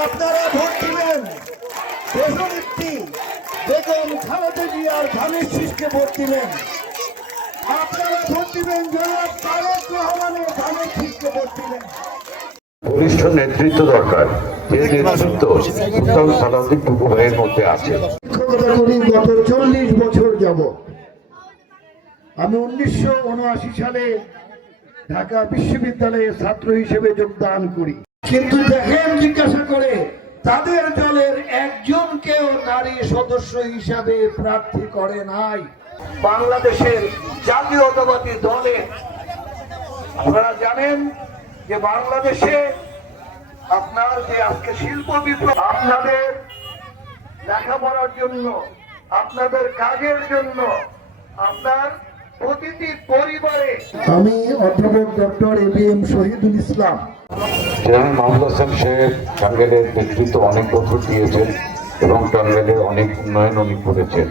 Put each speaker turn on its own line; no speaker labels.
আপনারা ভোট দিবেন। দেশনেত্রী বেগম খালেদা জিয়ার ধানের শীষকে ভোট দিবেন। আপনারা ভোট দিবেন জনাব তারেক রহমানের ধানের শীষকে ভোট দিবেন।
বরিষ্ঠ নেতৃত্ব দরকার। যে নেতৃত্ব টুকু ভাইয়ের মধ্যে আছে।
শিক্ষকতা করি গত চল্লিশ বছর যাব আমি উনিশশো উনআশি সালে ঢাকা বিশ্ববিদ্যালয়ে ছাত্র হিসেবে যোগদান করি। কিন্তু দেখেন জিজ্ঞাসা করে, তাদের দলের একজনকেও নারী সদস্য হিসাবে প্রার্থী করে নাই। বাংলাদেশের জাতীয়তাবাদী দলে, আপনারা জানেন যে বাংলাদেশে আপনার যে আজকে শিল্প বিপ্লব, আপনাদের লেখাপড়ার জন্য, আপনাদের কাজের জন্য, আপনার প্রতিটি পরিবারে আমি অধ্যাপক doctor A B M Shahidul Islam.
Chairman Mahmud Hasan Saheb টাঙ্গাইলের নেতৃত্ব অনেক বছর দিয়েছেন এবং টাঙ্গাইলের অনেক উন্নয়ন উনি করেছেন।